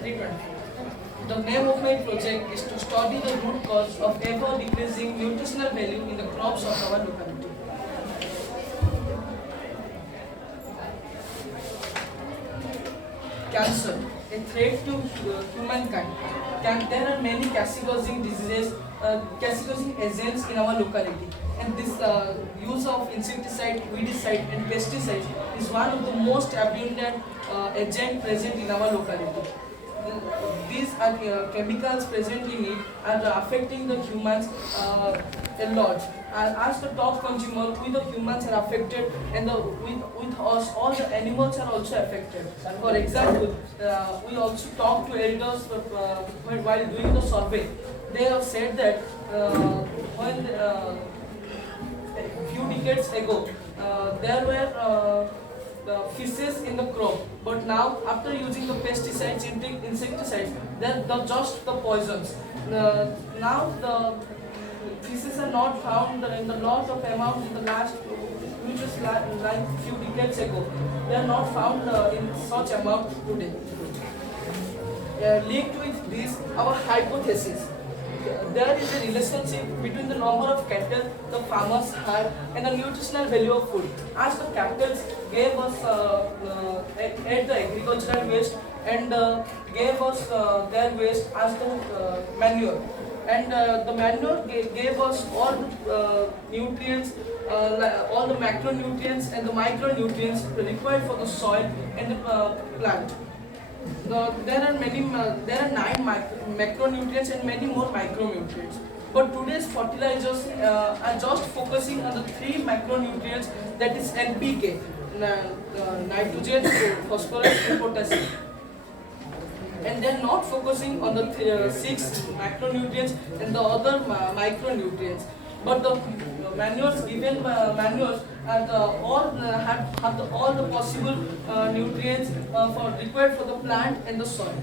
320. The name of my project is to study the root cause of ever decreasing nutritional value in the crops of our locality. Cancer, a threat to humankind. There are many cancer-causing diseases, cancer-causing agents in our locality, and this use of insecticide, weedicide, and pesticides is one of the most abundant agent present in our locality. These are chemicals present in it are affecting the humans a lot. As the top consumer, we the humans are affected, and with us all the animals are also affected. For example, we also talk to elders while doing the survey. They have said that when a few decades ago there were fishes in the crop, but now after using the pesticides, insecticides, they're just the poisons. Now the fishes are not found in the lot of amount in the last, which was like few decades ago. They are not found in such amount today. Linked with this, our hypothesis. There is a relationship between the number of cattle the farmers have and the nutritional value of food. As the cattle gave us ate the agricultural waste and gave us their waste as the manure, and the manure gave us all the nutrients, all the macronutrients and the micronutrients required for the soil and the plant. There are 9 macronutrients and many more micronutrients. But today's fertilizers are just focusing on the 3 macronutrients, that is NPK, nitrogen, phosphorus, and potassium. And they are not focusing on the 6 macronutrients and the other micronutrients. But the manures, given manures, have all the possible nutrients required for the plant and the soil.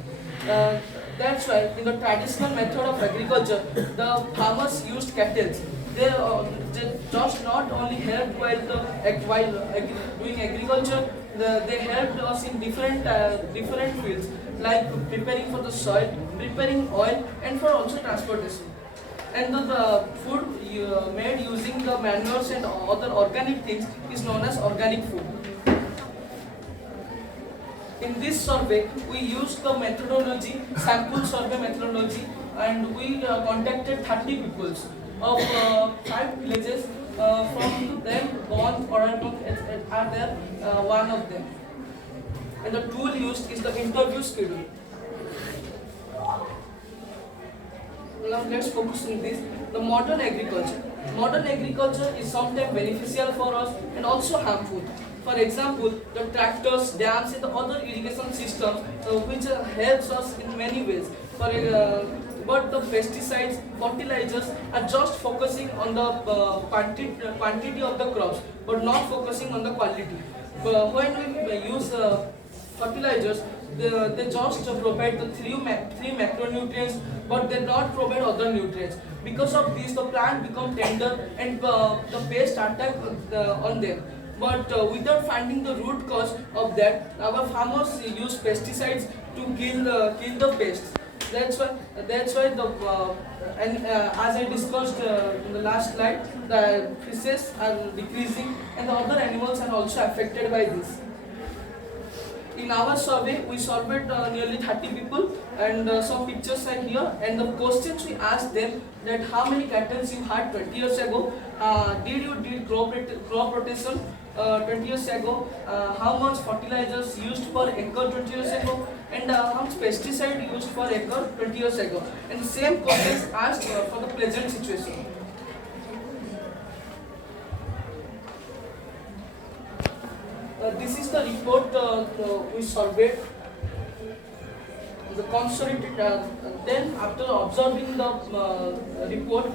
That's why in the traditional method of agriculture, the farmers used cattle. They just not only helped while doing agriculture, they helped us in different fields, like preparing for the soil, preparing oil, and for also transportation. And the food made using the manures and other organic things is known as organic food. In this survey, we used the methodology, sample survey methodology, and we contacted 30 people of 5 villages. From them, born or are there one of them. And the tool used is the interview schedule. Now let's focus on this. The modern agriculture. Modern agriculture is sometimes beneficial for us and also harmful. For example, the tractors, dams, and the other irrigation systems which helps us in many ways. But the pesticides, fertilizers are just focusing on the quantity of the crops, but not focusing on the quality. When we use fertilizers, they just provide the 3 macronutrients, but they not provide other nutrients. Because of this, the plant become tender and the pests attack on them. But without finding the root cause of that, our farmers use pesticides to kill the pests. That's why as I discussed in the last slide, the fishes are decreasing and the other animals are also affected by this. In our survey, we surveyed nearly 30 people, and some pictures are here. And the questions we asked them, that how many cattle you had 20 years ago, did you did crop rotation 20 years ago, how much fertilizers used per acre 20 years ago, and how much pesticide used per acre 20 years ago. And the same questions asked for the present situation. This is the report we surveyed. The consolidated. Then, after observing the report,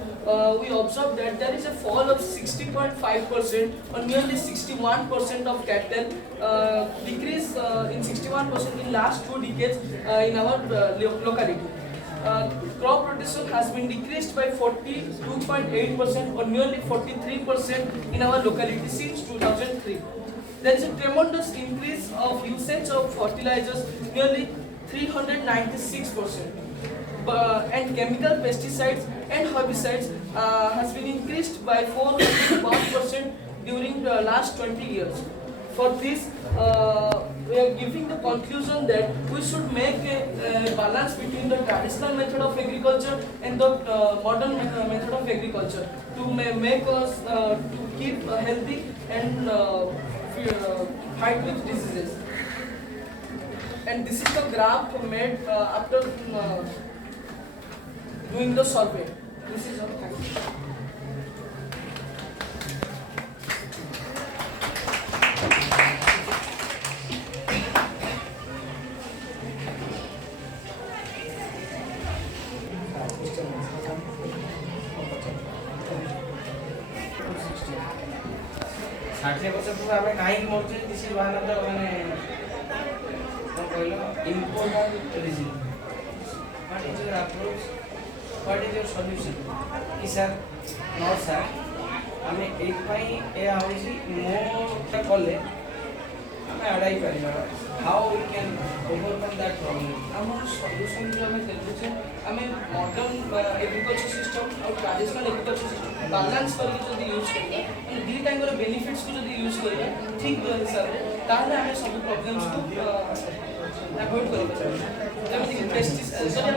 we observed that there is a fall of 60.5% or nearly 61% of cattle, decrease in 61% in last 2 decades in our locality. Crop rotation has been decreased by 42.8% or nearly 43% in our locality since 2003. There is a tremendous increase of usage of fertilizers, nearly 396%. And chemical pesticides and herbicides has been increased by 401% during the last 20 years. For this, we are giving the conclusion that we should make a balance between the traditional method of agriculture and the modern method of agriculture to make us to keep healthy and fight with diseases. And this is the graph made after doing the survey. This is our thank you. 60% पूरा हमें कहीं मोर्चे this is one of the माने कहलो important reason what is your approach what is your solution कि sir not sir हमें एक पाई ए आउसी मोर कले हमें अड़ाई परिबा how we can overcome that problem हमर सॉल्यूशन जो हमें देलुछे हमें मॉडर्न एग्रीकल्चर सिस्टम और ट्रेडिशनल एग्रीकल्चर सिस्टम बैलेंस करके जदी यूज करबा और दी टाइम रो बेनिफिट्स को जदी यूज करबा ठीक हिसाब रे ताले हमें सब प्रॉब्लम्स को अवॉइड करबा जेमति कि पेस्टिसाइड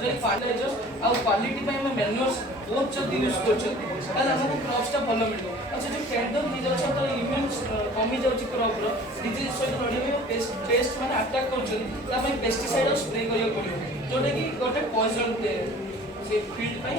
जदी फर्टिलाइजर्स और क्वालिटी पे हमें मैन्योर्स बहुत जल्दी यूज करछन ताले हमको क्रॉप्स टा भलो मिलबो अच्छा जो कैंडल दी जाछ तो इम्यून कमी जाउछ क्रॉप रो डिजीज सहित लड़ी में पेस्ट माने अटैक करछन ता पे पेस्टिसाइड स्प्रे करियो पड़ियो जोटा कि गोटे पॉइजन से फील्ड पे